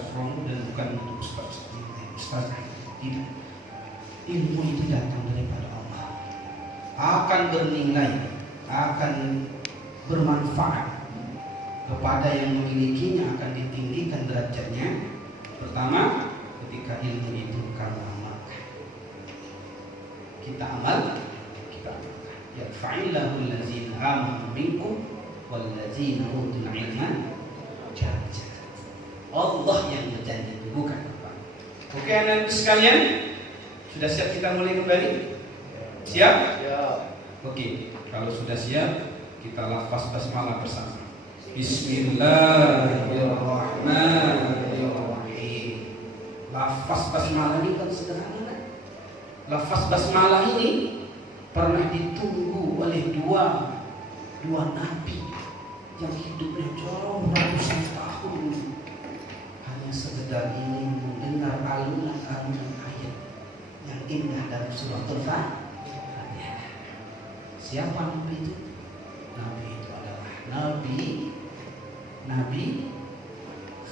Ustaz Romo dan bukan untuk Ustaz tidak. Ilmu itu datang daripada Allah, akan bernilai, akan bermanfaat kepada yang memilikinya, akan ditinggikan derajatnya. Pertama, ketika ilmu itu kamu amalkan, kita amalkan. Yarfa'illahu allazina amanu minkum wallazina utul ilma darajat. Allah yang berjanji, bukan apa. Oke anak-anak sekalian, sudah siap kita mulai kembali? Siap? Siap. Oke, kalau sudah siap, kita lafaz basmalah bersama. Bismillahirrahmanirrahim. Lafaz basmalah ini kan sederhana. Lafaz basmalah ini pernah ditunggu oleh dua nabi yang hidupnya jauh ratusan tahun, hanya sekedar ingin mendengar alunan-alunan ayat yang indah dari surah Al-Fatihah. Siapa nabi itu? Nabi itu adalah Nabi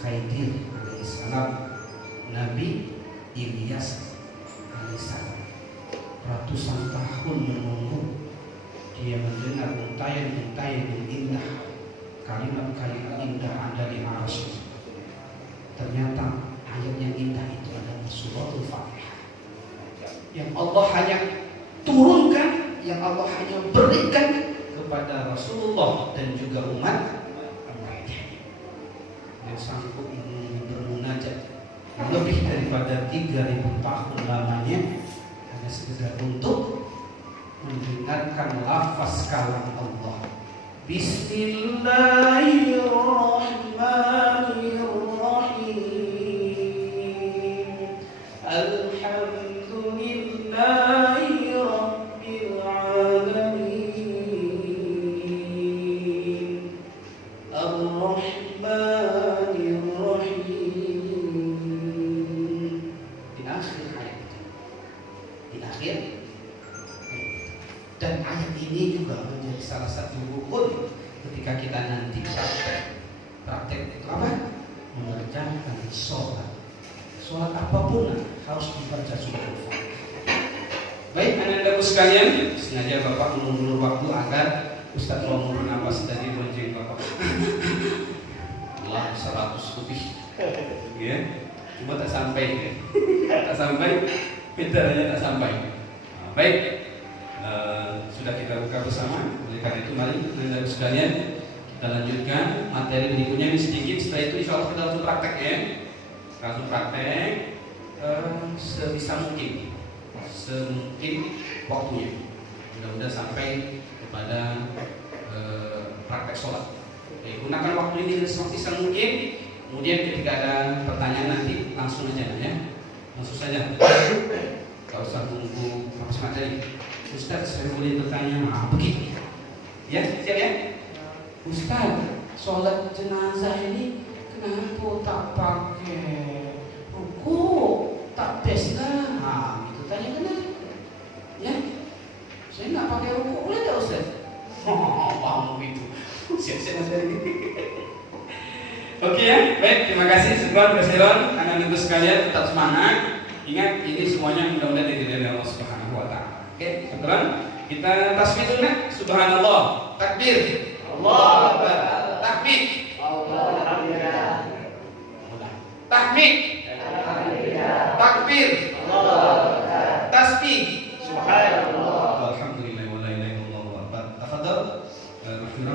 Khidir alaihissalam, Nabi Ilyas alaihissalam. Ratusan tahun menunggu dia mendengar untayan-untayan yang indah, kalimat-kalimat indah ada di arsy. Ternyata ayat yang indah itu adalah surah Al-Fatihah yang Allah hanya turunkan, yang Allah hanya berikan kepada Rasulullah dan juga umat yang sanggup bermunajat lebih daripada 3.000 tahun lamanya hanya sekedar untuk mendengarkan lafaz kalam Allah. Bismillahirrahmanirrahim. Alhamdulillahi rabbil alamin. Ar-Rahmanirrahim. Di akhir ayat itu. Di akhir. Dan ayat ini juga menjadi salah satu rukun ketika kita nanti praktek itu apa? Mengerjakan sholat apapun harus dibaca surah Al-Fatihah. Baik anak-anakku sekalian, sengaja Bapak menunggu waktu agar Ustaz Romo bernapas tadi bonceng Bapak. Allah 100 lebih, ya, cuma tak sampai, pintarnya tak sampai. Nah, baik. Sudah kita buka bersama. Oleh karena itu mari teman-teman sekalian kita lanjutkan materi berikutnya ini sedikit. Setelah itu insya Allah kita langsung praktek ya. Langsung praktek sebisa mungkin waktunya. Mudah-mudahan sampai kepada praktek sholat. Gunakan waktu ini sebisa mungkin. Kemudian ketika ada pertanyaan nanti langsung aja ya. Langsung saja. Kalau usah tunggu habis materi. Ustaz, saya boleh bertanya begitu? Ya, siap ya? Ustaz, sholat jenazah ini kenapa tak pakai ruku, tak tes lah? Itu tanya kenapa? Ya, saya nggak pakai ruku, boleh tak Ustaz? Paham begitu. Siap-siap materi. Oke ya, baik, terima kasih sebuah kesiron anak-anakku sekalian, tetap semangat. Ingat, ini semuanya mudah-mudahan diridhai Allah Subhanahu wa Ta'ala. Oke, syukuran. Kita tasbih dulu nak. Subhanallah. Takbir. Allahu Akbar. Takbir. Allahu Akbar. Tahmid. Takbir. Allahu Akbar. Tasbih. Subhanallah. Alhamdulillah wa la ilaha illallah wa akbar. Tafadhal.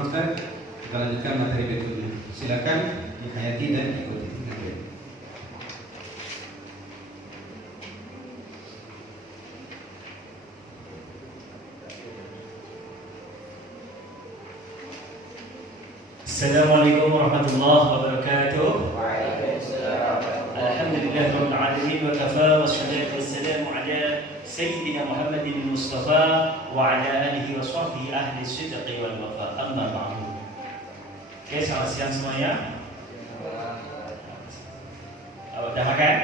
Ustaz, kita lanjutkan materi berikutnya. Silakan dihayati dan ikuti. Assalamualaikum warahmatullahi wabarakatuh. Alhamdulillahirabbil alamin wa kafa wassalatu wassalamu ala sayyidina Muhammadin Mustafa wa ala alihi wa sahbihi ahli sidqi wal wafa. Amma ba'du. Oke, selamat siang semuanya. Udah makan?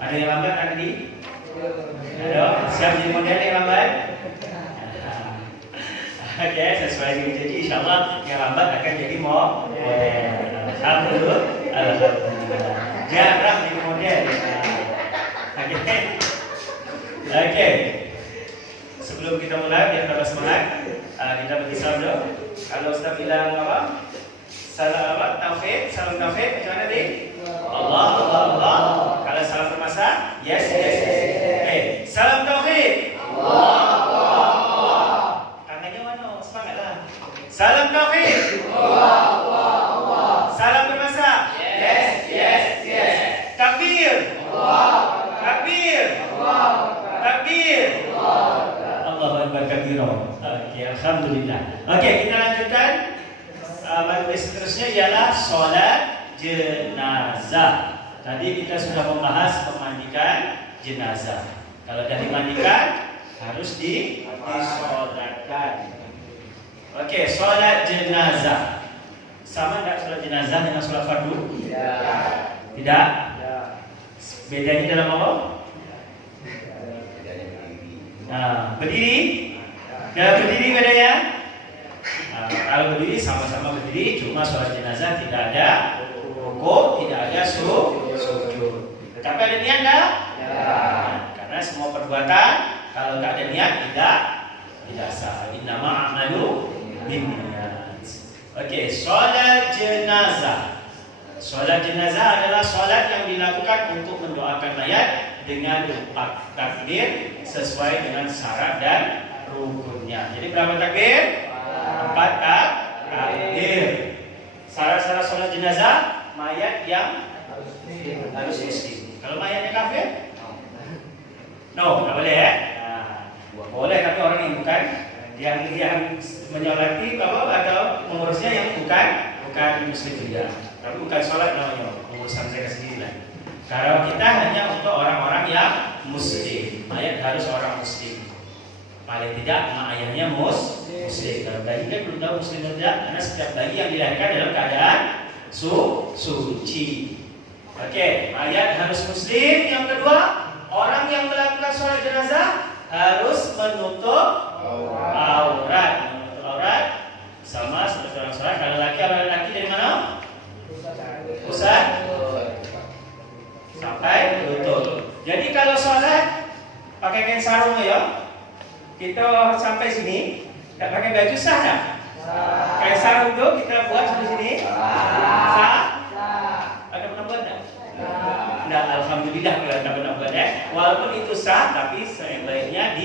Ada yang lambat tadi? Ada? Siap jadi model yang lambat? Oke, sesuai dengan jadi insyaallah yang lambat akan jadi model. Alhamdulillah. sebelum kita mulai biar tambah semangat, kita bagi salam dulu. Kalau Ustaz bilang apa? Salam apa? Tauhid, salam tauhid macam mana tadi? Allah, Allah, Allah. Kalau salam bermasa, yes, yes, yes. Salam tauhid. Allah, Allah, Allah. Tangannya mana? Semangatlah. Salam tauhid. Allah, Allah, Allah. Salam bermasa, yes, yes, yes. Takbir. Allah. Takbir. Allah. Takbir. Allahu Akbar kabira. Okey, alhamdulillah. Okey, kita lanjutkan. Materi seterusnya ialah solat jenazah. Tadi kita sudah membahas memandikan jenazah. Kalau dah dimandikan harus disolatkan. Okey, solat jenazah. Sama tak solat jenazah dengan solat fardu? Tidak. Tidak. Bedanya dalam apa? Berdiri. Berdiri bedanya. Kalau berdiri sama-sama berdiri, cuma sholat jenazah tidak ada rukuk, tidak ada sujud. Tetapi ada niat tak? Ya. Karena semua perbuatan kalau tak ada niat tidak sah. Innama a'malu binniyat. Okey, sholat jenazah. Sholat jenazah adalah sholat yang dilakukan untuk mendoakan mayat dengan takbir sesuai dengan syarat dan rukunnya. Jadi berapa takbir? 4 takbir. Syarat-syarat sholat jenazah, mayat yang harus muslim. Kalau mayatnya kafir? No, tak boleh boleh, tapi orang yang bukan yang menyolati atau mengurusnya yang bukan muslim juga. Tapi bukan sholat namanya, urusan saya sendiri lah. Kalau kita hanya untuk orang-orang yang muslim, mayat harus orang muslim. Paling tidak mak ayahnya muslim. Kalau bayi kan belum tahu muslim atau tidak, karena setiap bayi yang dilahirkan dalam keadaan suci. Okey, mayat harus muslim. Yang kedua, orang yang melakukan sholat jenazah harus menutup aurat. Menutup aurat sama seperti orang sholat. Kalau laki dari mana? Pusat sampai lutut. Jadi kalau sholat pakai kain sarung ya, kita sampai sini, tak pakai baju sah tak? Kain sarung tu kita buat sampai sini, sah? Ada pernah buat tak? Tidak, alhamdulillah kalau tak pernah buat Walaupun itu sah, tapi sebaiknya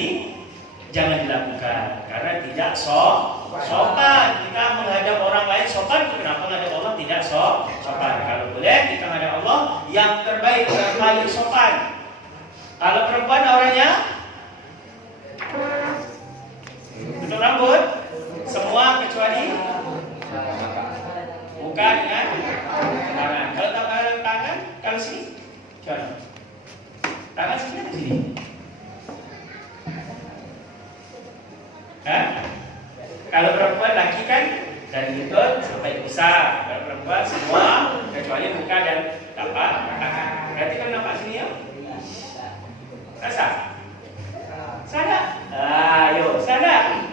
jangan dilakukan karena tidak sopan. Kita menghadap orang lain sopan, kenapa menghadap Allah tidak sopan? Kalau boleh kita menghadap Allah yang terbaik, yang paling sopan. Kalau perempuan orangnya tutup rambut semua kecuali muka dengan tangan. Kalau tangan, kalau sini, coba tangan sini atau sini? Kalau perempuan laki kan dari lutut sampai pusat. Kalau perempuan semua kecuali muka dan tapak tangan. Berarti kan nampak sini ya? Rasa? Sadar? Ayo, sadar.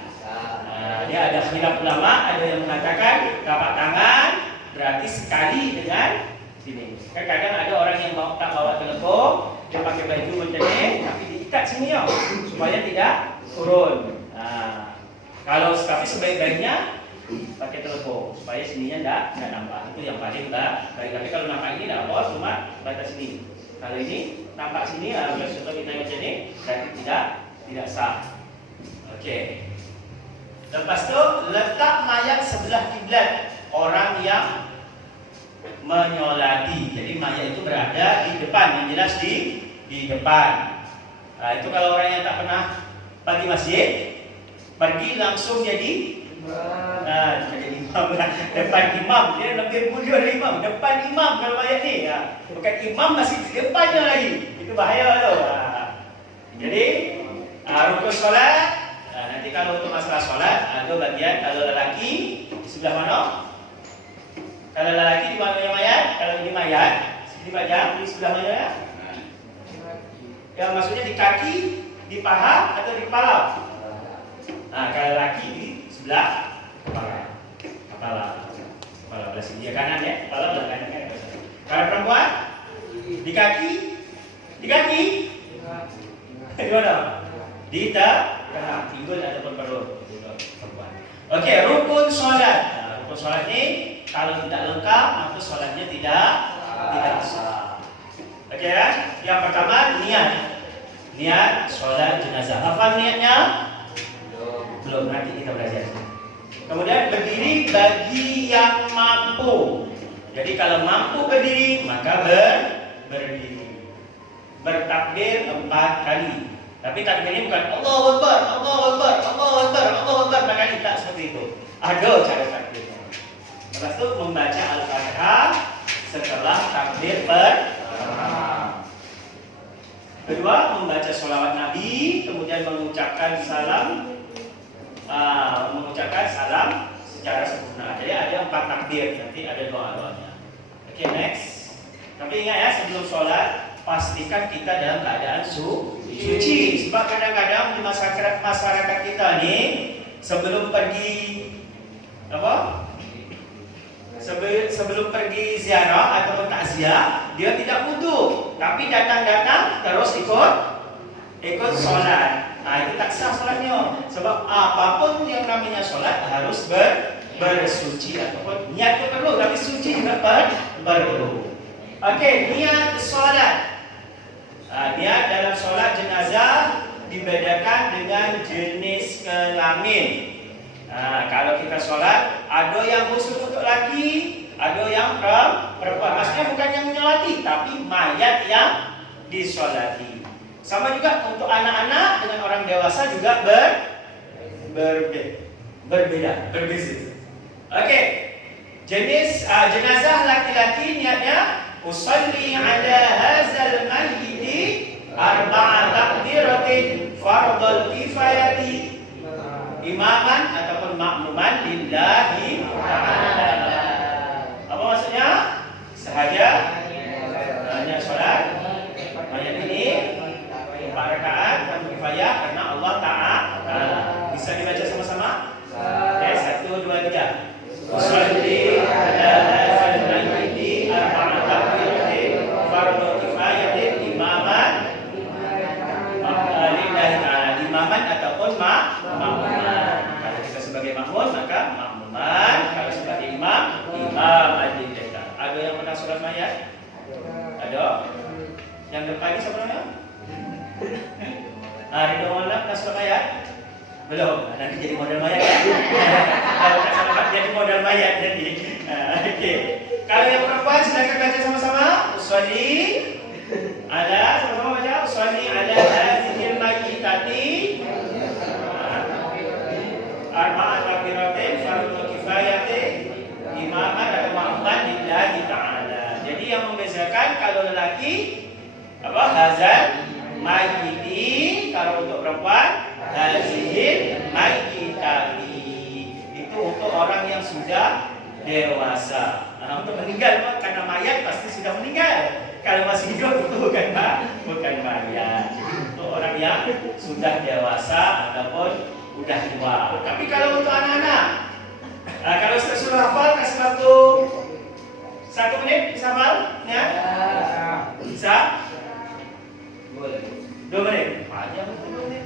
Dia ada khilaf ulama, ada yang mengatakan tapak tangan berarti sekali dengan sini. Kadang ada orang yang tak bawa telepon, dia pakai baju macam ni, tapi diikat sini ya, supaya tidak turun. Tapi sebaik-baiknya pakai telepon supaya sininya tidak nampak. Itu yang paling baik. Tapi kalau nampak ini tidak apa, cuma batas sini. Kalau ini nampak sini, contoh kita macam ni, berarti tidak sah. Okey. Lepas tu letak mayat sebelah kiblat orang yang menyolati. Jadi mayat itu berada di depan, yang jelas di depan. Itu kalau orang yang tak pernah pergi masjid, pergi langsung jadi imam. Depan imam, dia lebih mulia dari imam. Depan imam kalau mayat ni. Bukan imam masih di depannya lagi. Itu bahaya tu. Jadi rukun solat. Nanti kalau untuk masalah solat ada bagian kalau lelaki di sebelah mana? Kalau lelaki di mana yang mayat? Kalau ini mayat di pajang di sebelah mana ya? Yang maksudnya di kaki, di paha atau di kepala? Kalau lelaki di sebelah kepala belah sini kanan ya, kepala belah kanan kan. Kalau perempuan di kaki, di mana? Di kena pinggul ataupun perut perempuan. Okey, rukun solat. Rukun solat ni kalau tidak lengkap maka solatnya tidak sah. Okey ya. Yang pertama niat. Niat solat jenazah. Hafal niatnya? Belum, nanti kita belajar. Kemudian berdiri bagi yang mampu. Jadi kalau mampu berdiri maka berdiri. Bertakbir 4 kali. Tapi takbirnya bukan Allahu Akbar, Allahu Akbar, Allahu Akbar, Allahu Akbar 4 kali, tak seperti itu. Ada cara takbirnya. Lepas itu membaca Al-Fatihah setelah takbir pertama. Kedua, membaca sholawat Nabi, kemudian mengucapkan salam secara sempurna. Jadi ada 4 takbir, nanti ada doa-doanya. Oke, next. Tapi ingat ya, sebelum sholat pastikan kita dalam keadaan suci. Sebab kadang-kadang di masyarakat kita ni sebelum pergi sebelum pergi ziarah ataupun takziah, dia tidak wudu, tapi datang terus ikut sholat. Itu tak sah sholatnya. Sebab apapun yang namanya sholat harus bersuci ataupun niat itu perlu, tapi suci juga perlu. Okey, niat sholat. Niat dalam sholat jenazah dibedakan dengan jenis kelamin. Kalau kita sholat, ada yang khusus untuk laki, ada yang perempuan. Maksudnya bukan yang menyolati, tapi mayat yang disolati. Sama juga untuk anak-anak dengan orang dewasa juga berbeza. Okey, jenis jenazah laki-laki niatnya usalli ala hadzal mayyiti arba'a takbiratin fardhal kifayati imaman ataupun makmuman lillahi ta'ala. Apa maksudnya? Sahaja hanya sholat mayat ini 4 rakaat fardu kifayah karena Allah Ta'ala. Bisa dibaca sama-sama? Okey, 1, 2, 3. Usalli ala hadzal mayyiti arba'a takbiratin fardhu kifayatin imaman lillahi ta'ala. Imaman ataupun makmuman. Kalau kita sebagai makmum maka makmuman, kalau sebagai imam lillahi ta'ala. Ada yang pernah sholat mayat? Ada? Yang depan ni siapa namanya? Ridho Maulana pernah sholat mayat? Belum. Nanti jadi model mayat ya. Kalau tak sholat jadi model mayat jadi. Okey. Kalau yang perempuan silakan baca sama-sama. Usolli ala, sama-sama baca. Usolli ala hadzal mayyitati arba'at takbiratin fardhu kifayatin imaman atau makmuman lillahi ta'ala. Jadi yang membezakan kalau lelaki hazal mayyiti, kalau untuk perempuan hazil mayyitati. Itu untuk orang yang sudah dewasa. Untuk meninggal karena mayat pasti sudah meninggal. Kalau masih hidup itu bukan mayat. Untuk orang yang sudah dewasa ataupun udah tua. Tapi kalau untuk anak-anak, kalau sudah hafal kasih waktu 1 menit bisa hafal? Ya? Bisa? 2 menit. Panjang 2 menit.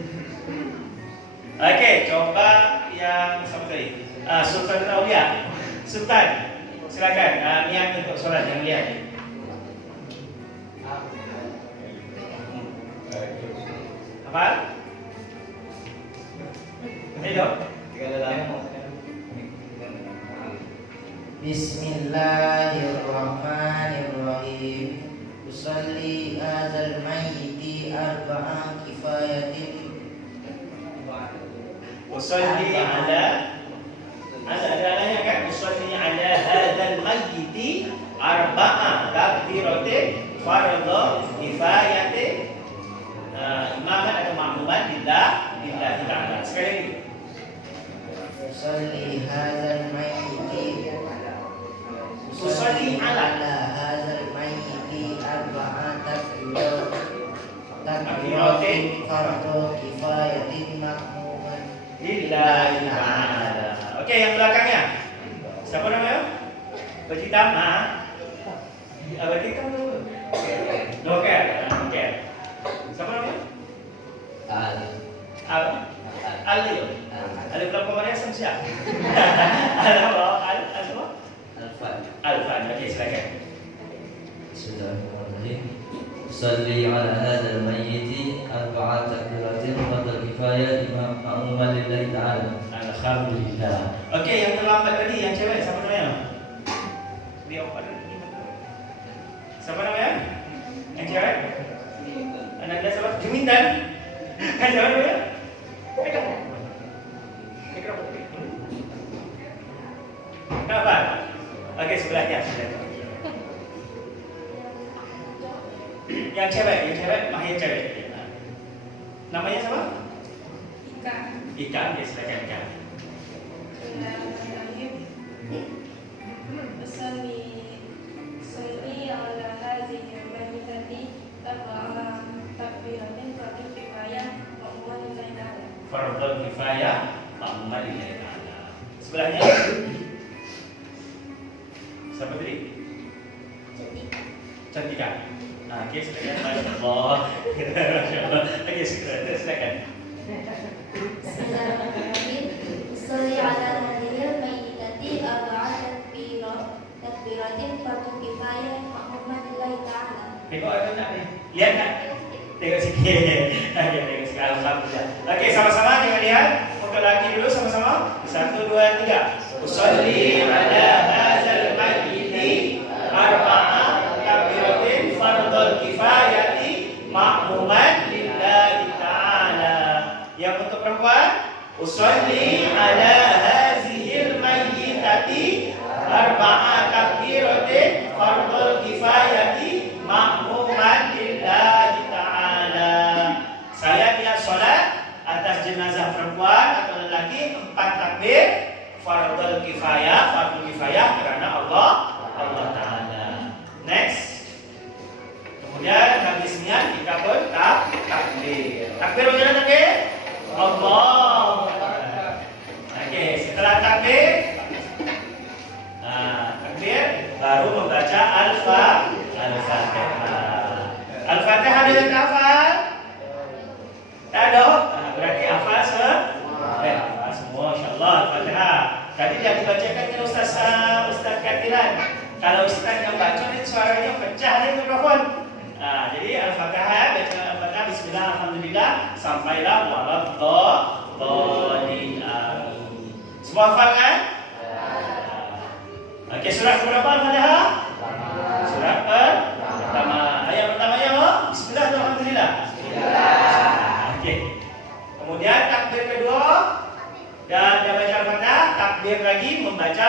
Okey, coba yang siapa tadi? Sultan Aulia. Sultan, silakan niat untuk solat yang lihat. Hafal? Ayo. Bismillahirrahmanirrahim. Usalli hadzal mayyiti arba'a kifayatin. Usalli ala adanya kan? Usalli ala hadzal mayyiti arba'a takbiratin fardhu kifayatin imaman atau makmuman lillahi ta'ala. Sekali lagi. Usalli hadzal mayyiti Usalli ala hadzal mayyiti arba'a takbiratin fardhu kifayatin makmuman lillahi ta'ala. Okey, yang belakangnya. Siapa namanya? Baju hitam. Baju hitam dulu. Okey. Siapa namanya? Ali. Al. Al-Fat. Alfan. Okey, silakan. Bismillahirrahmanirrahim. Salli ala hadzal mayyiti arba'at takbiratin fardhu kifayah imam ma'muman lillahi ta'ala. Alhamdulillah. Okey, yang terlambat tadi yang cewek siapa namanya? Dia apa tadi? Siapa namanya? Yang cewek? Anak dia siapa? Jumintan. Kan siapa namanya? Kenapa? Okey, sebelahnya. Yang cewek, mahir cewek. Namanya siapa? Ika. Ika, okey, silakan Ika. Bismillahirrahmanirrahim. Salli ala hadhihi al-mayyitati tab'a takbiratin fardhu kifayah wa huwa lillahi ta'ala. Fardhu kifayah ma'muman lillahi ta'ala. Sebelahnya siapa tadi? Cantika. Nah, okey, silakan. Masya-Allah. Masya-Allah. Okey, silakan. Bismillahirrahmanirrahim. Sholli ala hadhil mayyitati arba'at takbiratin fardhu kifayah ma'muman lillahi ta'ala. Tengok ada tak ni? Lihat tak? Tengok sikit. Okey, tengok sikit. Alhamdulillah. Okey, sama-sama kita lihat. Untuk lagi dulu sama-sama. 1 2 3. Usolli ala hadzal mayyiti arba'at takbiratin fardhu kifayati ma'muman lillahi ta'ala. Yang untuk perempuan, usolli ala hadzal mayyitati arba'at takbiratin fardhu kifayati ma'muman lillahi ta'ala. Saya niat solat atas jenazah perempuan atau lelaki 4 takbir fardhu kifayah kerana Allah Ta'ala. Next. Kemudian habis niat kita pun takbir. Takbir bagaimana takbir? Allahu Akbar. Okey, setelah takbir takbir baru membaca Al-Fatihah. Al-Fatihah ada yang tak hafal? Tak ada? Berarti hafal semua. Insya-Allah Al-Fatihah. Tadi dia dibacakan oleh Ustaz Katilan. Kalau Ustaz yang baca ni suaranya pecah dari mikrofon. Jadi Al-Fatihah, baca Al-Fatihah bismillah alhamdulillah sampailah waladdallin amin. Semua hafal kan? Okey, surah berapa Al-Fatihah? Surah pertama. Ayat pertamanya apa? Bismillah alhamdulillah. Bismillah. Okey. Kemudian takbir kedua dan dia baca Al-Fatihah, takbir lagi membaca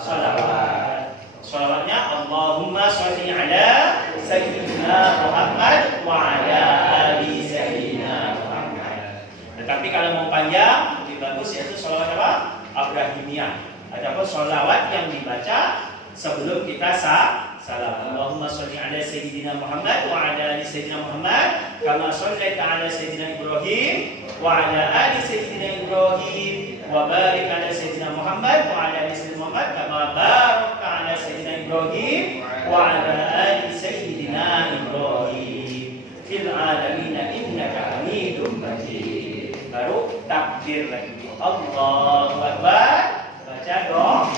sholawat. Sholawatnya Allahumma sholli ala sayyidina Muhammad wa ala ali sayyidina Muhammad. Tetapi kalau mau panjang lebih bagus yaitu sholawat apa? Ibrahimiyah. Adapun sholawat yang dibaca sebelum kita salam. Allahumma sholli ala sayyidina Muhammad wa ala ali sayyidina Muhammad kama shallaita ala sayyidina Ibrahim wa ala ali sayyidina Ibrahim wa barik ala sayyidina Muhammad wa ala ali sayyidina Muhammad kama barakta ala sayyidina Ibrahim wa ala ali sayyidina Ibrahim fil alamin innaka Hamidum Majid. Baru takbir lagi. Allahu Akbar. Baca doa.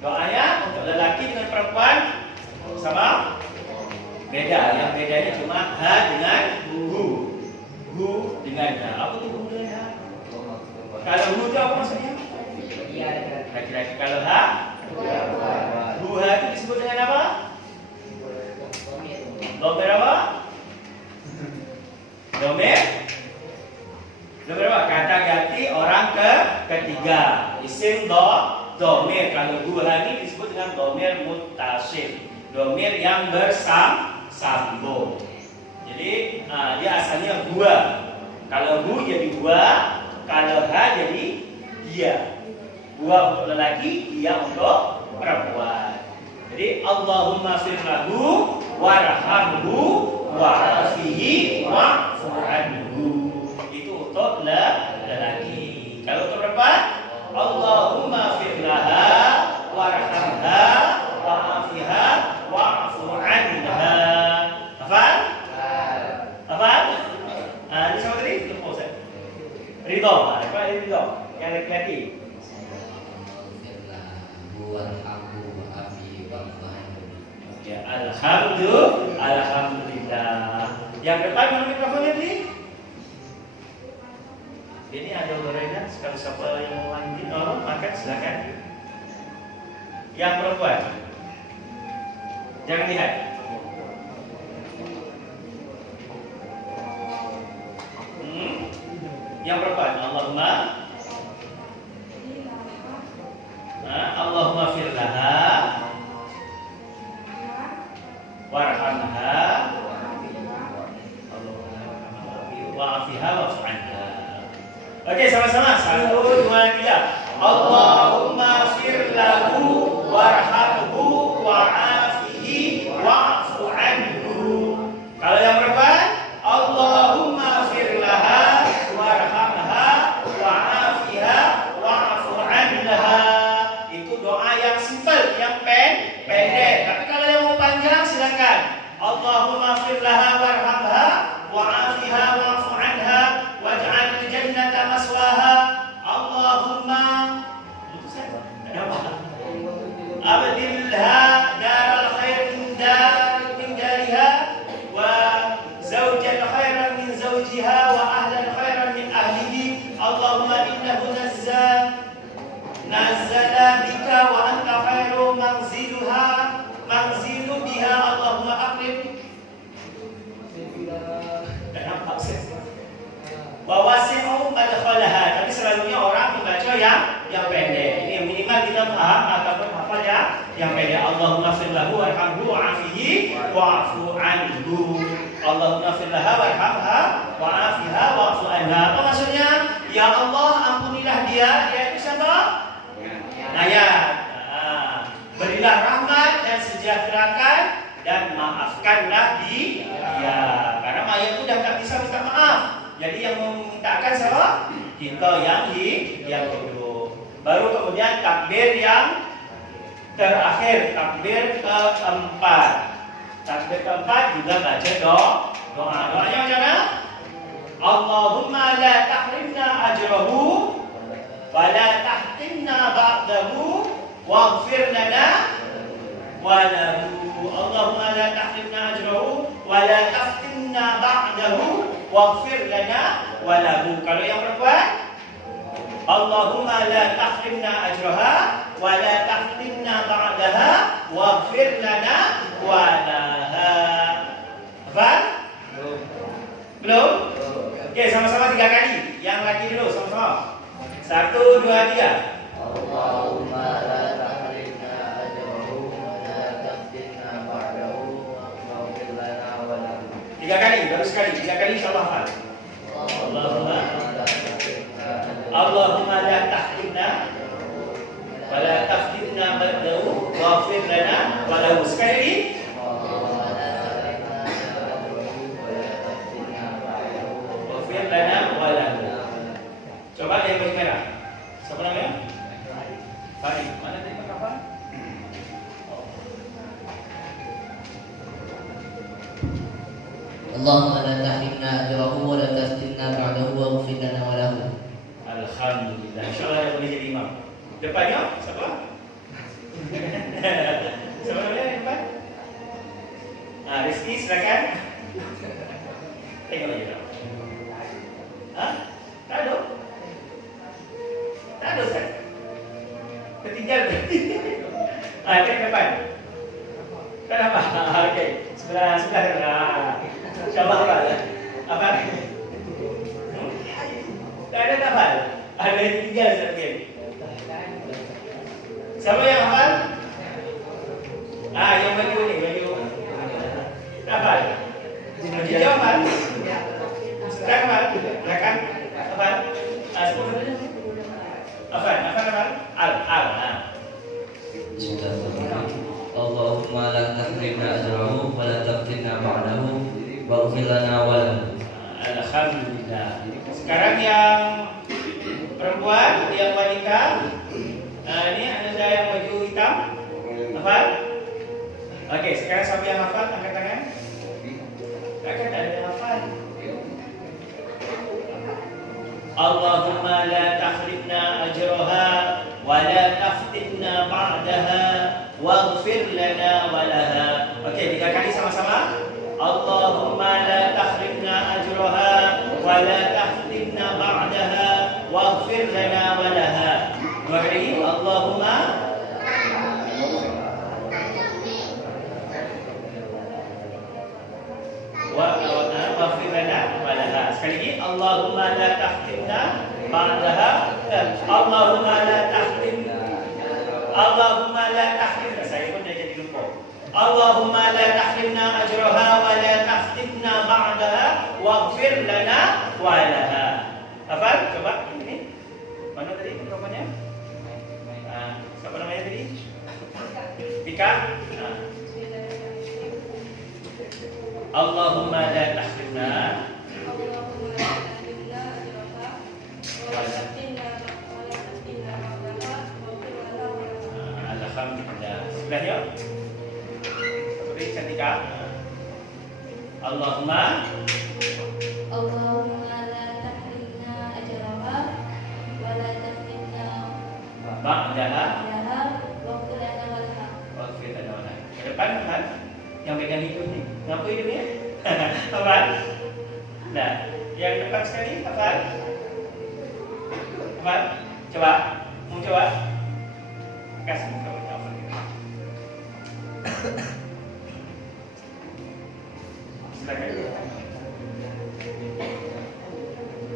Doanya untuk lelaki dengan perempuan sama beda. Yang bedanya cuma ha dengan hu. Hu dengan ha. Apa tu hu dengan ha? Kalau hu tu apa maksudnya? Laki-laki. Kalau ha? Hu ha itu disebut dengan apa? Domir apa? Domir apa? Kata ganti orang ketiga. Isim domir. Kalau dua ini disebut dengan domir muttasil. Domir yang bersambung. Jadi dia asalnya gua. Kalau hu jadi gua, kalau ha jadi dia. Gua untuk lelaki, dia untuk perempuan. Jadi Allahumma firlahu warhamhu wa'afihi wa'fu anhu. Itu untuk lelaki. Kalau untuk perempuan, Allahumma firlaha warhamha wa'afiha wa'fu anha. Hafal? Hafal? Ini sama tadi? Ridho. Alhamdulillah. Yang depan mana mikrofonnya ni? Ini ada Lorena. Kalau siapa yang mau lanjut, makan silakan. Yang perempuan, jangan lihat. Yang perempuan, Allahumma firlaha warhamha wa'afiha wa'fu anha. Okey, sama-sama. 1, 2, 3. Allahumma firlahu warhamhu wa'afihi wa'fu anhu. Kalau yang perempuan, Allahumma firlaha warhamha wa'afiha wa'fu anha. Itu doa yang simple, yang pendek. Tapi kalau yang mau panjang silakan. Allahumma firlaha warhamha wa'afiha wa'fu anha waj'al jannata maswaha. Allahumma abdilha daral khair min dariha wa zawjan khairan min zawjiha wa ahlan khairan min ahlihi. Allahumma innahu nazzala bika wa anta khairu manzilu biha. Allahumma aqrim wa wasi'u madkhalaha. Tapi selalunya orang membaca yang pendek. Ini yang minimal kita paham ataupun hafal yang pendek. Allahumma firlahu warhamhu wa'afihi wa'fu anhu. Allahumma firlaha warhamha wa'afiha wa'fu anha. Apa maksudnya? Ya Allah, ampunilah dia. Dia itu siapa? Ayat. Berilah rahmat dan sejahterakan dan maafkanlah dia. Karena mayat itu dah tak bisa minta maaf. Jadi yang memintakan siapa? Kita yang hidup. Baru kemudian takbir yang terakhir, takbir keempat. Takbir keempat juga baca doa. Doanya macam mana? Allahumma la tahrimna ajrahu wa la tahtimna ba'dahu waghfir lana wa lahu. Allahumma la tahrimna ajrahu wa la tahtimna ba'dahu waghfir lana wa lahu. Kalau yang perempuan, Allahumma la tahrimna ajraha wa la tahtimna ba'daha waghfir lana wa laha. Hafal? Belum? Okey, sama-sama 3 kali. Yang lagi dulu sama-sama. 1, 2, 3. Allahumma la tahrimna ajrahu wa la taftinna ba'dahu waghfir lana wa lahu. 3 kali, baru sekali. 3 kali insyaallah hafal. Allahumma la tahrimna wa la taftinna ba'dahu waghfir lana wa lahu. Sekali lagi. Waghfir lana wa lahu. Coba yang baju merah. Siapa namanya? Farid. Mana tadi kapan? Allahumma la tahrimna ajrahu wa la taftinna ba'dahu waghfir lana wa lahu. Alhamdulillah. Insyaallah yang boleh jadi imam. Depannya siapa? Siapa namanya yang depan? Rizky silakan. Tengok aja. Tak ada. Tak ada Ustaz. Ketinggal. Ke depan. Kenapa? Okey. Sebelah kan. Syabah apa? Apa? Tak ada tak hafal. Ada yang tinggal Ustaz. Okey. Siapa yang hafal? Yang baju ni, baju. Tak hafal. Baju hafal. Tak hafal. Belakang. Hafal. Hafal. Al. Allahumma la tahrimna ajrahu wa la taftinna ba'dahu waghfir lana wa lahu. Alhamdulillah. Sekarang yang perempuan, yang wanita. Ini ada yang baju hitam. Hafal? Okey, sekarang siapa yang hafal? Angkat tangan. Takkan tak ada yang hafal. Allahumma la tahrimna ajraha wa la taftinna ba'daha waghfir lana wa laha. Okey, 3 waghfir lana wa laha. Sekali lagi, Allahumma la tahrimna ba'daha. Allahumma la tahrimna. Allahumma la tahrimna. Saya pun dah jadi lupa. Allahumma la tahrimna ajraha wa la taftinna ba'daha waghfir lana wa laha. Hafal? Coba ini. Mana tadi namanya? Siapa namanya tadi? Pika. Allahumma la tahrimna. Allahumma la tahrimna ajraha wa la taftinna ba'daha waghfir lana wa laha. Alhamdulillah. Sebelahnya seperti ketika Allahumma la tahrimna ajraha wa la taftinna ba'daha laha waghfir lana wa laha. waghfir lana wa laha. Ke depan kan yang pegang hidup ni. Ngapa hidupnya? Hafal? Nah, yang depan sekali hafal? Hafal? Coba. Mau coba? Kasih muka punya hafal kita. Silakan.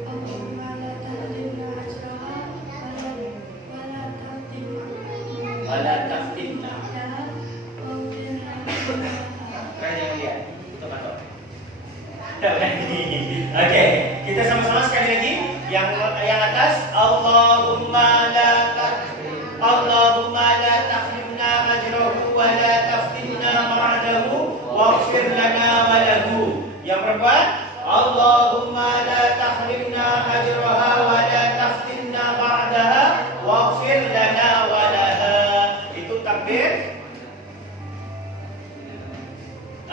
Allahumma la tahrimna ajraha wa la taftinna Wala taftinna. ba'daha waghfir lana wa laha. Kalian jangan lihat. Tutup mata. Tak berani. Okey, kita sama-sama sekali lagi yang atas. Allahumma la tahrimna ajrahu wa la taftinna ba'dahu waghfir lana wa lahu. Yang perempuan, Allahumma la tahrimna ajraha wa la taftinna ba'daha waghfir lana wa laha. Itu takbir.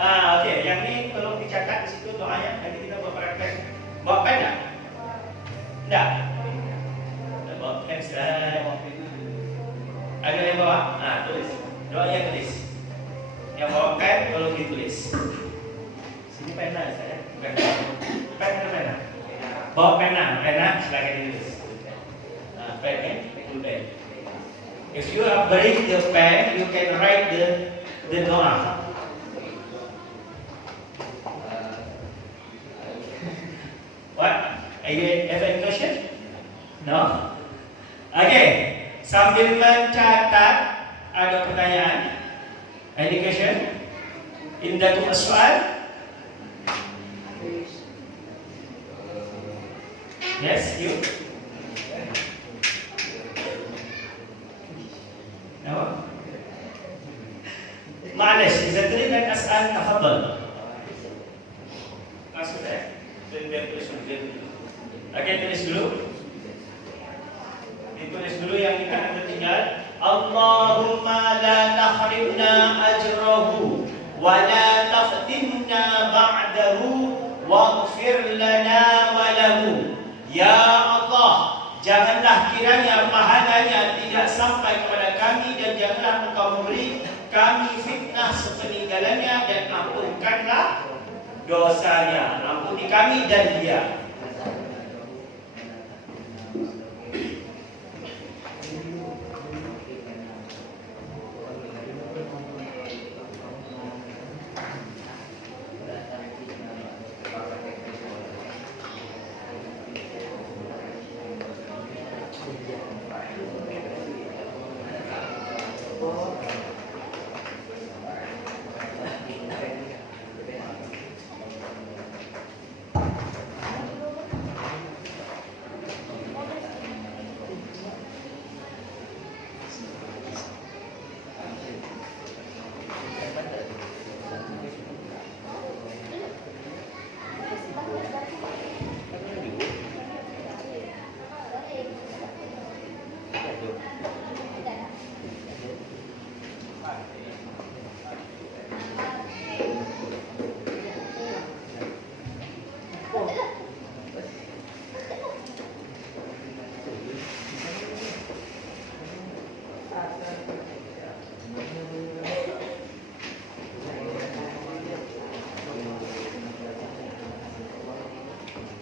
Okey, yang ni tolong dicatat di situ doanya. Nanti kita buat praktek. Bawa pen tak? Tak. Tak bawa pen sudah. Ada yang bawa? Tulis. Doa yang tulis. Yang bawa pen tolong ditulis. Sini pena saya. Bukan. Pen atau pena? Bawa pena silakan ditulis. Pen. If you have bring the pen, you can write the doa. What? Have any question? No? Okay. Sambil mencatat, ada pertanyaan? Any question? Indakum as-soal? Yes, you? No? معلش إذا تريد أن أسأل تفضل. Masuk saya. Oke, tulis dulu. Ditulis dulu yang kita akan tinggal. Allahumma la tahrimna ajrahu wa la taftinna ba'dahu waghfir lana wa lahu. Ya Allah, janganlah kiranya pahalanya tidak sampai kepada kami dan janganlah Engkau memberi kami fitnah sepeninggalannya dan ampunkanlah dosanya. Ampuni kami dan dia.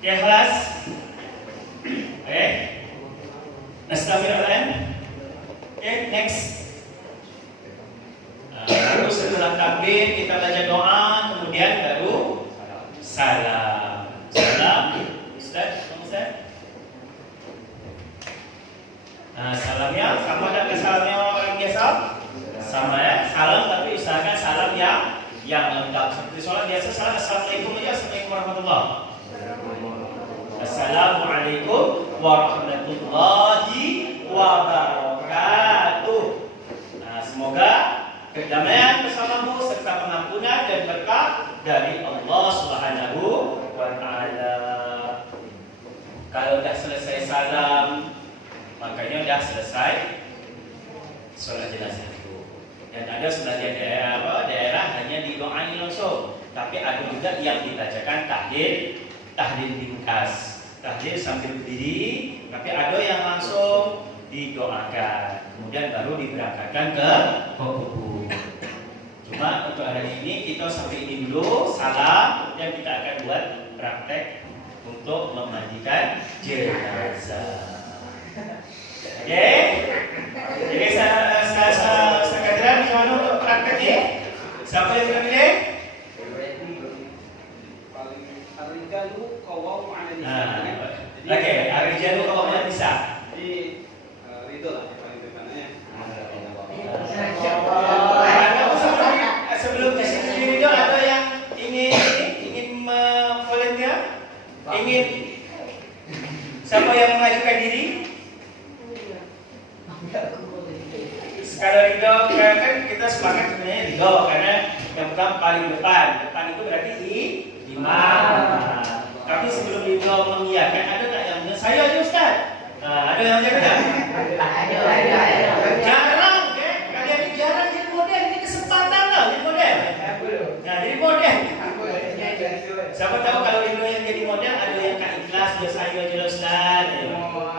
Ikhlas. Oke. Nastamir al-an. Oke, next. Baru setelah takbir kita baca doa, kemudian baru salam. Salam, Ustaz, Ustaz. Nah, salamnya sama dengan salamnya orang biasa? Sama ya. Salam tapi usahakan salam yang lengkap. Seperti sholat biasa salam assalamualaikum aja, assalamualaikum warahmatullahi. Assalamualaikum warahmatullahi wabarakatuh. Nah, semoga kedamaian bersamamu serta pengampunan dan berkah dari Allah Subhanahu wa taala. Kalau dah selesai salam, makanya dah selesai sholat jenazah itu. Dan ada sebagian daerah hanya didoain langsung, tapi ada juga yang dibacakan tahlil ringkas, tahlil sambil berdiri, tapi ada yang langsung didoakan, kemudian baru diberangkatkan ke kubur. Cuma untuk hari ini kita sampai ini dulu salam, dan kita akan buat praktek untuk memandikan jenazah. Oke, jadi saya kira bagaimana untuk prakteknya? Siapa yang pilih? Oke, Arijalu kalau bisa. Jadi Ridho lah paling depannya. Sebelum di sini Ridho ada yang ingin volunteer? Ingin siapa yang mengajukan diri? Kalau Ridho kan kita sepakat sebenarnya Ridho karena yang pertama paling depan itu berarti imam. Tapi sebelum Ridho mengiyakan ada tak yang saya aja Ustaz? Ada yang jaga tak? Jarang ya, kalian ini jarang jadi model, ini kesempatan lah jadi model. Nah jadi model. Siapa tahu kalau Ridho yang jadi model ada yang tak ikhlas, dia saya aja Ustaz.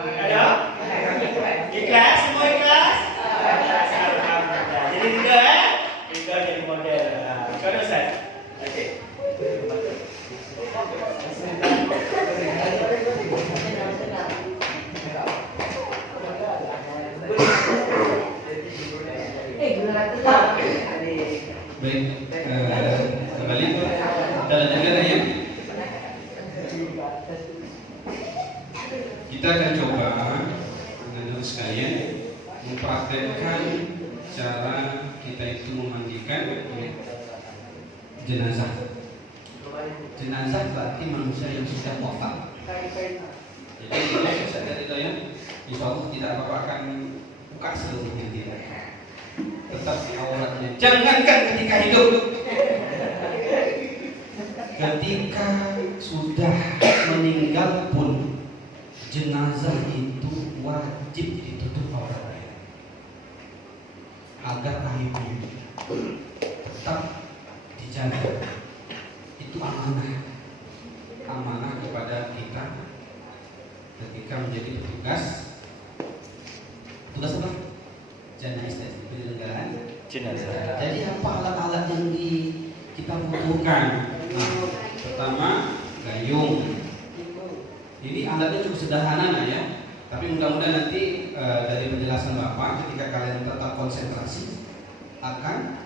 Ada? Ikhlas, semua ikhlas? Jadi Ridho Ridho jadi model. Kalau Ustaz? Okey. Baik, kembali kita lanjutkan ya. Kita akan coba dengan sekalian mempraktekkan cara kita itu memandikan jenazah. Jenazah berarti manusia yang sudah wafat. Jadi kalau saya itu ya, insya Allah tidak apa-apa akan buka seluruhnya dia. Tetap auratnya. Jangankan ketika hidup, ketika sudah meninggal pun jenazah itu wajib ditutup auratnya agar aibnya tetap dijaga. Itu amanah kepada kita ketika menjadi petugas apa? Jenazah, penyelenggaraan jenazah. Jadi apa alat-alat yang kita butuhkan? Nah, pertama gayung. Ini alatnya cukup sederhana ya, tapi mudah-mudahan nanti dari penjelasan Bapak ketika kalian tetap konsentrasi akan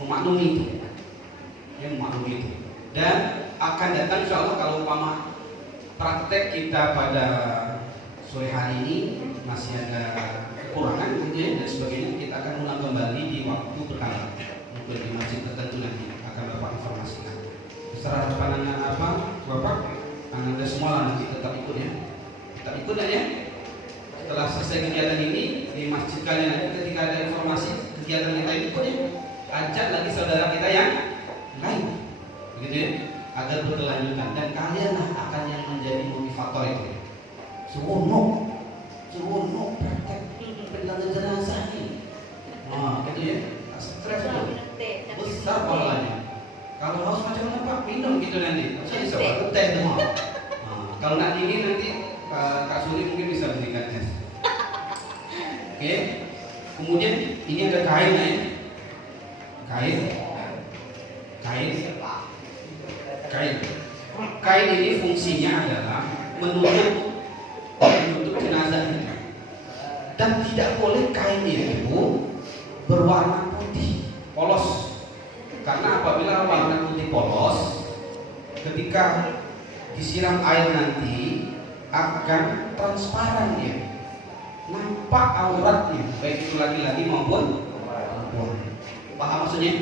memaklumi itu, dan akan datang insya Allah kalau umpama praktek kita pada sore hari ini masih ada kekurangan gitu ya dan sebagainya, kita akan ulang kembali di waktu berkala mungkin di masjid tertentu nanti akan Bapak informasikan. Secara pandangan apa Bapak, Anda semua lah nanti tetap ikut ya, ya. Setelah selesai kegiatan ini di masjid kalian nanti ketika ada informasi kegiatan yang lain ikut ya, ajak lagi saudara kita yang lain, begitu ya, agar berkelanjutan dan kalianlah akan yang menjadi motivator itu. Sewono praktek penilaian jenazah ini. Nah, gitu ya. Stres itu. Besar pahalanya. Kalau haus macam mana Pak? Minum gitu nanti. Saya bisa buat teh semua. Nah, kalau nak dingin nanti Kak Suri mungkin bisa berikan es. Oke. Kemudian ini ada kain ya. Kain ini fungsinya adalah menutup jenazah ini. Dan tidak boleh kain itu berwarna putih polos, karena apabila warna putih polos ketika disiram air nanti akan transparan dia, nampak auratnya, baik itu laki-laki maupun perempuan. Paham maksudnya?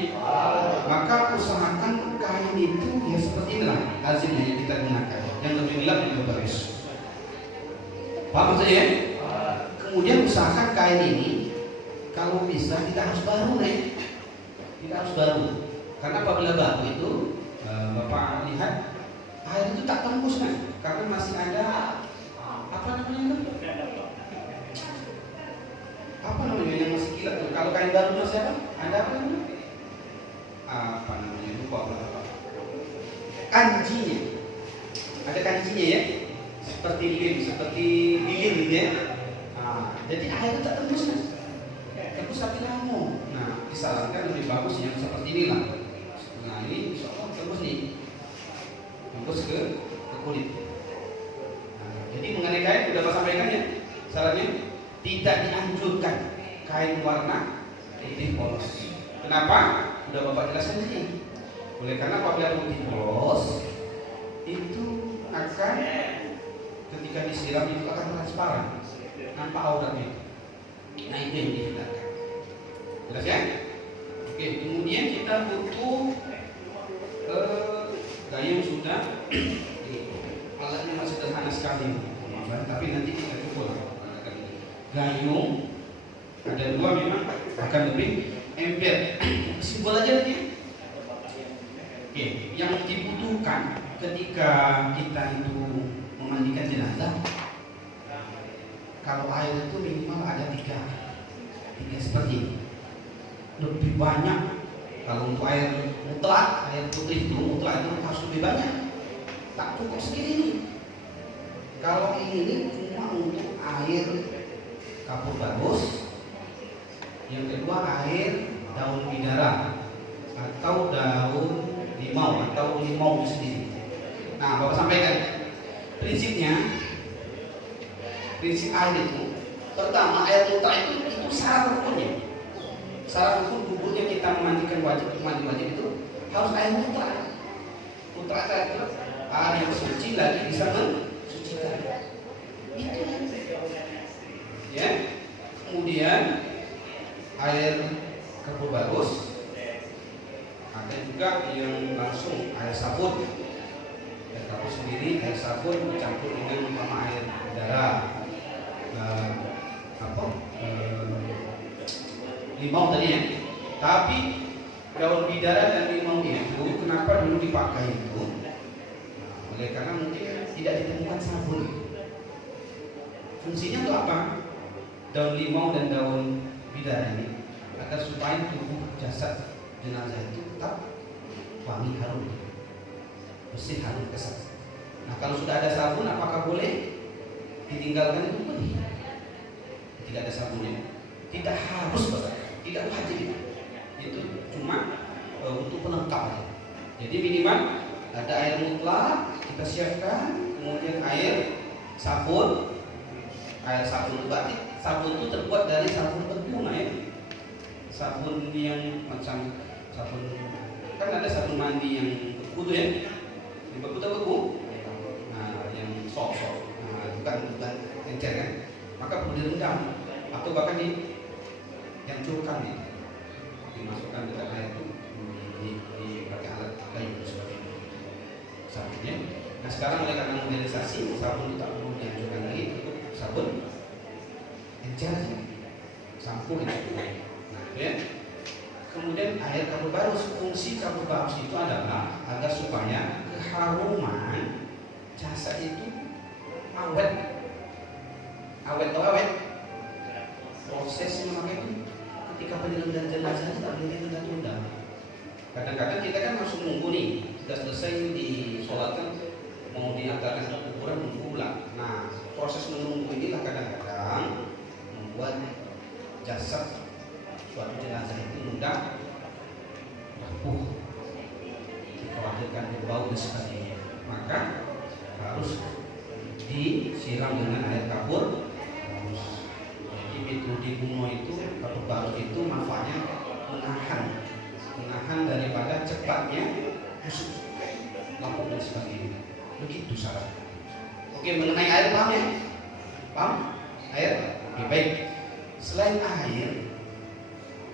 Maka usahakan kain itu ya seperti inilah lazimnya yang kita gunakan, yang lebih gelap lebih bagus. Paham maksudnya? Kemudian usahakan kain ini kalau bisa tidak harus baru nih, tidak harus baru, karena apabila baru itu Bapak lihat air itu tak tembus kan, karena masih ada apa namanya itu? Apa namanya yang masih kilat tuh? Kalau kain baru masih apa? Ada apa namanya? Apa namanya? Lupa apa? Kanjinya. Ada kanjinya ya? Seperti lilin gitu ya. Nah, jadi air itu tak tembus kan? Tembus tapi lama. Nah, disarankan lebih bagus yang seperti inilah. Nah, ini insya Allah tembus nih. Tembus ke kulit. Nah, jadi mengenai kain sudah Pak sampaikan ya. Sarannya tidak dianjurkan kain warna putih polos. Kenapa? Sudah Bapak jelaskan sini. Oleh karena apabila putih polos itu akan ketika disiram itu akan transparan, nampak auratnya. Nah itu yang dihindarkan. Jelas ya? Oke, kemudian kita butuh gayung sudah. Alatnya masih sederhana sekali, tapi nanti kita coba. Gayung ada dua memang akan lebih ember. Simbol aja nanti. Oke, yang dibutuhkan ketika kita itu memandikan jenazah, kalau air itu minimal ada tiga seperti ini. Lebih banyak kalau untuk air mutlak, air putih itu mutlak itu harus lebih banyak. Tak cukup segini ini. Kalau ini cuma untuk air kapur bagus, yang kedua air daun bidara atau daun limau atau limau sendiri. Nah, Bapak sampaikan prinsip air itu pertama air mutlak itu syarat rukunnya. Syarat rukun bubuknya kita memandikan wajib itu harus air mutlak. Mutlak itu air yang suci lagi bisa mensucikan. Itu ya. Kemudian air kapur bagus, ada juga yang langsung air sabun. Air kapur sendiri, air sabun dicampur dengan air darah, limau tadi ya. Tapi daun bidara dan limau itu kenapa dulu dipakai itu? Oleh karena mungkin tidak ditemukan sabun. Fungsinya untuk apa? Daun limau dan daun bidara ini agar supaya tubuh jasad jenazah itu tetap wangi harum, bersih harum kesan. Nah kalau sudah ada sabun, apakah boleh ditinggalkan itu pun? Tidak ada sabunnya, tidak harus Bapak, tidak wajib. Itu cuma untuk pelengkap. Jadi minimal ada air mutlak kita siapkan, kemudian air sabun. Air sabun itu berarti sabun itu terbuat dari sabun berbunga ya. Sabun yang macam sabun, kan ada sabun mandi yang beku tuh ya, yang beku. Nah, yang sok-sok, nah itu kan bukan encer kan, maka perlu direndam atau bahkan dihancurkan nih, dimasukkan ke air itu pakai alat kayu seperti itu sabunnya. Nah sekarang oleh karena modernisasi sabun itu tak perlu dihancurkan lagi, cukup sabun encer aja, sampo gitu. Nah ya. Kemudian air kapur barus, fungsi kapur barus itu adalah agar supaya keharuman jasad itu awet. Proses memakai itu ketika penyelenggaraan jenazah itu tak boleh tunda-tunda. Kadang-kadang kita kan langsung nunggu nih, sudah selesai disolatkan mau diantarkan ke kuburan nunggu pulang. Nah proses menunggu inilah kadang-kadang membuat jasad suatu jenazah itu mudah rapuh, dikhawatirkan berbau dan sebagainya. Maka harus disiram dengan air kapur. Jadi metode kuno itu kapur baru itu manfaatnya menahan daripada cepatnya busuk. lampu dan sebagainya. Begitu syaratnya. Oke, mengenai air paham ya? Paham? Air? Oke, baik. Selain air,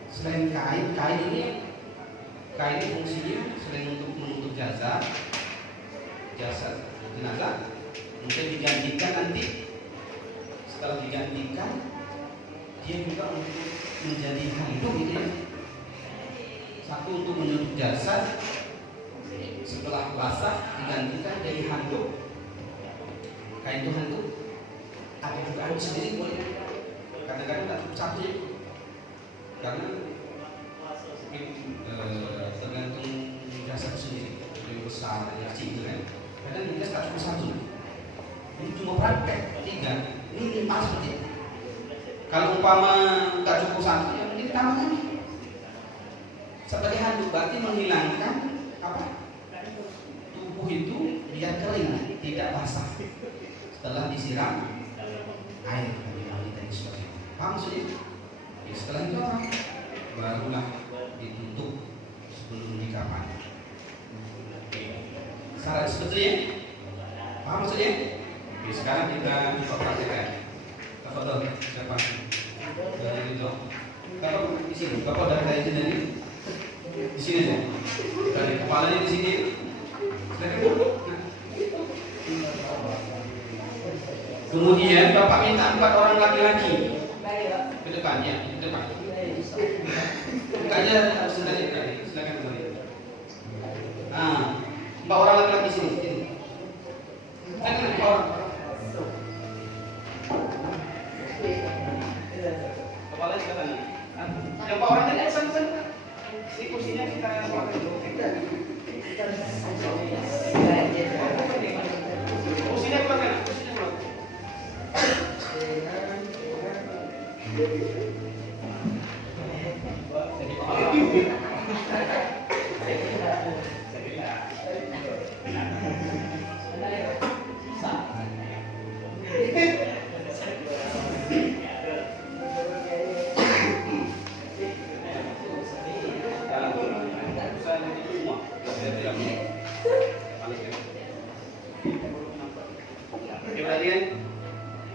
selain kain ini fungsinya selain untuk menutup jasad jenazah, kemudian digantikan nanti. Setelah digantikan, dia juga untuk menjadi handuk gitu ya. Satu untuk menutup jasad, setelah basah digantikan jadi handuk. Kain itu handuk. Ada juga handuk sendiri boleh. Kadang-kadang tak cukup satu ya. Karena tergantung jasad sendiri, lebih besar dan kecil kan. Kadang kita tak cukup satu. Ini cuma praktek 3. Ini pas seperti itu. Kalau umpama tak cukup satu, ya mungkin tambahkan sebagai handuk, berarti menghilangkan apa? Tubuh itu biar kering, tidak basah. Setelah disiram air dan sebagainya. Paham maksudnya? Ya, setelah itu apa? Barulah ditutup sebelum dikapan. Syarat sebetulnya. Paham maksudnya? Oke, sekarang kita coba praktekkan. Tafadhol, siapa? Dari itu. Bapak di sini. Bapak dari sini. Di sini aja. Dari kepalanya di sini. Kemudian Bapak minta 4 orang laki-laki ke depan ya, ke depan. Buka aja sendiri kali. Silakan kembali. 4 orang laki-laki sini. Silakan 4 orang. Kepala di kanan. Yang 4 orang tadi sana. Ini kursinya kita buat dulu. Kursinya buat kanan.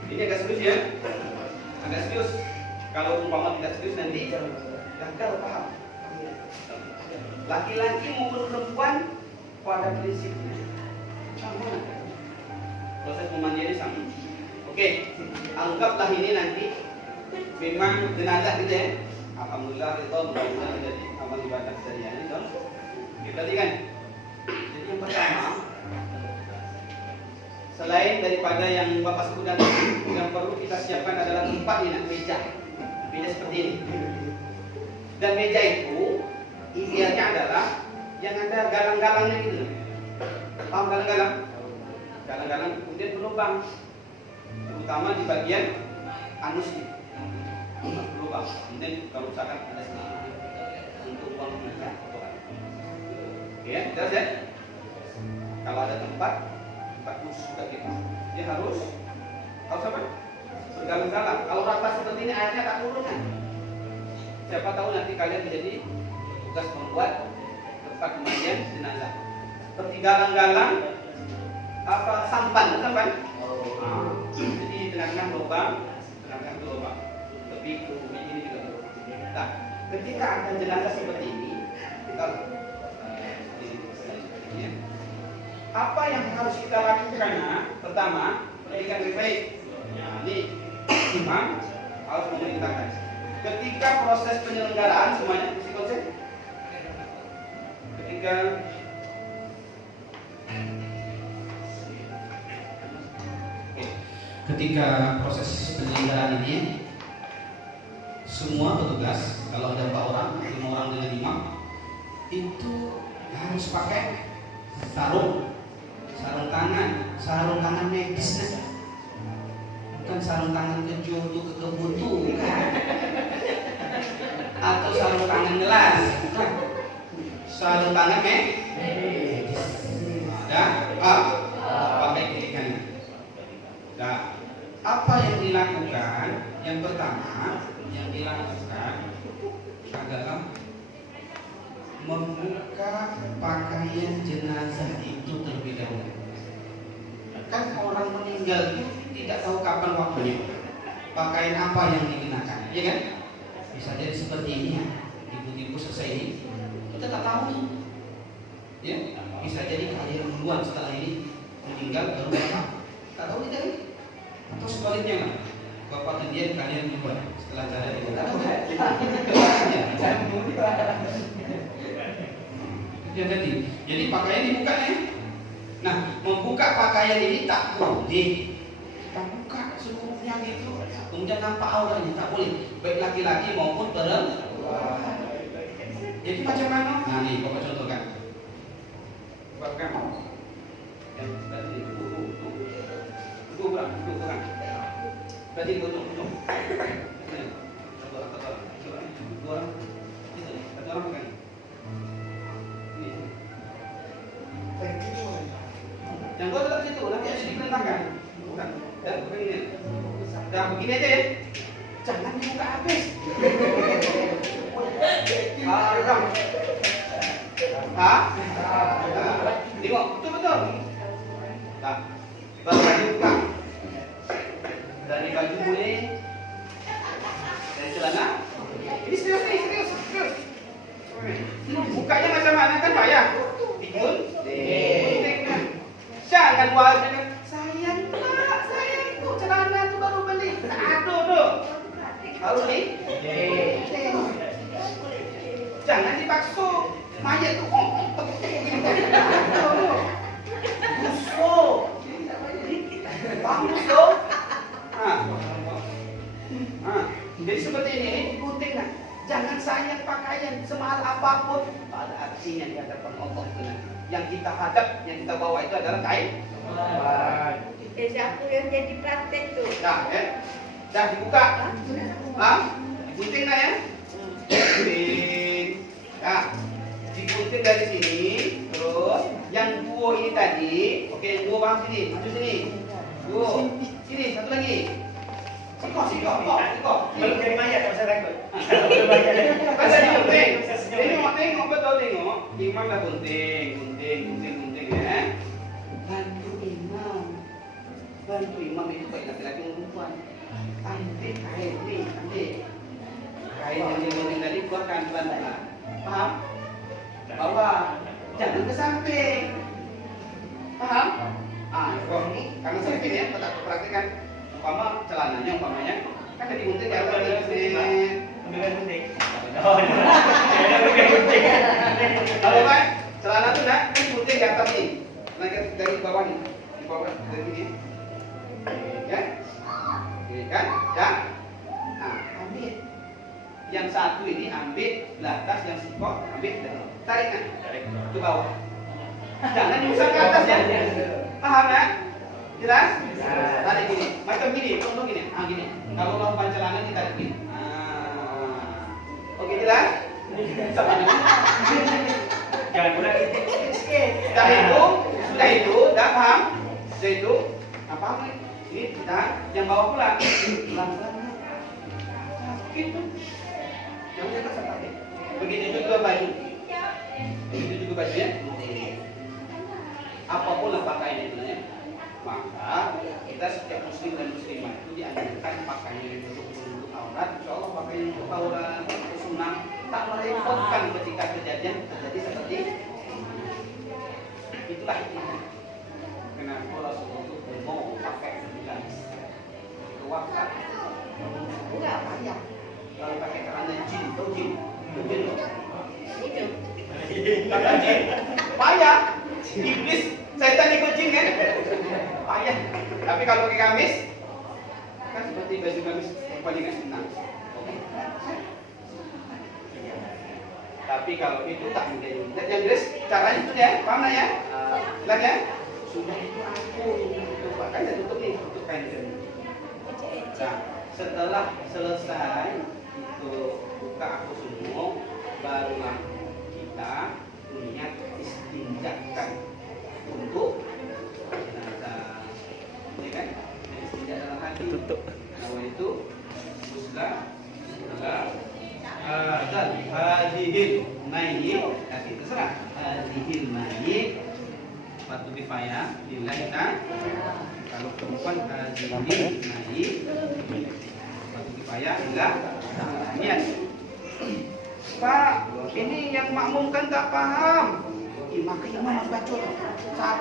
Ini agak serius ya, agak serius. Kalau umpama tidak serius nanti gagal paham. Laki-laki maupun perempuan pada prinsipnya sama. Proses memandinya sama. Oke, anggaplah ini nanti memang jenazah gitu ya. Alhamdulillah itu mudah-mudahan menjadi amal ibadah sehari-hari itu. Kita lihat kan. Jadi yang pertama, selain daripada yang Bapak sebutkan, yang perlu kita siapkan adalah tempat ini, meja seperti ini. Dan meja itu idealnya adalah yang ada galang-galangnya gitu. Paham galang-galang? Galang-galang kemudian berlubang, terutama di bagian anusnya, berlubang. Kemudian kalau misalkan ada sedikit untuk uang meja, ya, jelas ya. Kalau ada tempat khusus juga kita, dia harus apa? Bergalang-galang. Kalau rata seperti ini airnya tak turun kan? Siapa tahu nanti kalian menjadi tugas membuat tempat pemandian jenazah. Seperti galang-galang apa sampan. Jadi tengah-tengah lubang, lebih ini juga. Nah, ketika ada jenazah seperti ini, kita apa yang harus kita lakukan? Pertama, pendidikan yang baik. Ini imam harus memerintahkan. Ketika proses penyelenggaraan semuanya mesti konsep. Ketika proses penyelenggaraan ini, semua petugas, kalau ada 4 orang, 5 orang dengan imam, itu harus pakai sarung tangan medis, bukan sarung tangan keju untuk kebutuhan, atau sarung tangan gelas, bukan. Sarung tangan medis. Pakai kirikan. Nah, apa yang dilakukan? Yang pertama yang dilakukan adalah membuka pakaian jenazah itu terlebih dahulu. Kan orang meninggal itu tidak tahu kapan waktunya, pakaian apa yang dikenakan, ya kan? Bisa jadi seperti ini ya, ibu-ibu selesai ini, kita tak tahu nih, ya. Bisa jadi kalian duluan setelah ini meninggal baru bapak, tak tahu tidak nih? Atau sebaliknya kan? Bapak kemudian kalian duluan setelah cara itu, tak tahu ya? Ya tadi, jadi pakaian dibuka ya. Nah, membuka pakaian ini tak boleh. Kita buka seluruhnya gitu. Kemudian nampak auranya, tak boleh. Baik laki-laki maupun perempuan. Jadi macam mana? Nah, nih Bapak contohkan. Bapak duduk kurang. Berarti duduk. Dua orang. Itu nih, satu orang kan. Yang gua tetap situ, nanti harus diperintahkan. Bukan. Dan begini. Dan begini aja ya. Jangan dibuka habis. Haram. Tengok, betul. Nah, baru dibuka. Dari baju boleh. Dari celana. Ini serius. Bukanya macam mana kan payah. Tikun. Jangan wajib sayang tuh celana tuh baru beli. Aduh tuh. Harus nih. Jangan dipaksa. Mayat tuh busuk. Bagus tuh. Jadi seperti ini gunting kan. Jangan sayang pakaian semahal apapun. Ada artinya di hadapan Allah itu nanti. Yang kita hadap, yang kita bawa itu adalah kain. Aku yang jadi praktek tuh. Nah, dah dibuka. Digunting lah ya. Gunting. Nah, digunting dari sini. Terus yang dua ini tadi, oke, yang dua bang sini, maju sini. Dua. Sini, satu lagi. Siko. Belum jadi mayat, tak usah takut. Kan tadi gunting. Tengok betul tengok. Imam dah gunting ya. Bantu imam itu baik laki-laki maupun perempuan. Ambil kain ni, kain yang digunting tadi keluarkan pelan-pelan. Paham? Bawa, jangan ke samping. Paham? Ini karena samping ya, tetap perhatikan. Celananya umpamanya kan tadi gunting ya, Ambil gunting. Kalau kan celana tuh nak gunting di atas nih, naik dari bawah nih, di bawah dari sini, kan? Ya. Nah, ambil. Yang satu ini ambil di atas, yang sikok ambil tarik ke bawah. Jangan diusap ke atas ya. Paham kan? Jelas? Tarik gini, macam gini, contoh gini. Gini. Kalau lompat celana ditarik gini. Oke, jelas? Jangan pula Sudah itu, dah paham? Sudah itu, apa ini kita yang bawa pulang. Pelan-pelan. Gitu. Jangan cepat sampai. Begitu juga baju. Ya. Apapun lah pakaian itu ya. Maka kita setiap muslim dan muslimah itu dianjurkan pakaian yang untuk aurat. Insyaallah pakaian untuk aurat, untuk sunnah tak merepotkan ketika kejadian terjadi seperti itulah intinya. Kenapa Rasulullah itu mau pakai sembilan wafat? Enggak payah. Kalau pakai celana jin, tahu jin? Jin loh. Kata jin, payah. Iblis, setan ikut jin kan? Payah. Tapi kalau pakai gamis, kan seperti baju gamis perpalingan. Nah, oke. Tapi kalau itu tak mungkin. Yang jelas caranya itu ya, paham ya? Jelas ya? Sudah itu aku coba kan saya tutup nih, tutup kain ini. Nah, setelah selesai itu buka aku semua, barulah kita niat istinjakan untuk jenazah. Ini kan? Istinjak dalam hati. Tutup. Nah, itu Bismillah. Dan hadirin naik Terserah. Hadhil mayyit fardu kifayah lillahi ta'ala. Kalau perempuan hadhil mayyit fardu kifayah lillah ta'ala. Niat. Pak, ini yang makmum kan tak paham. Maka imam harus baca.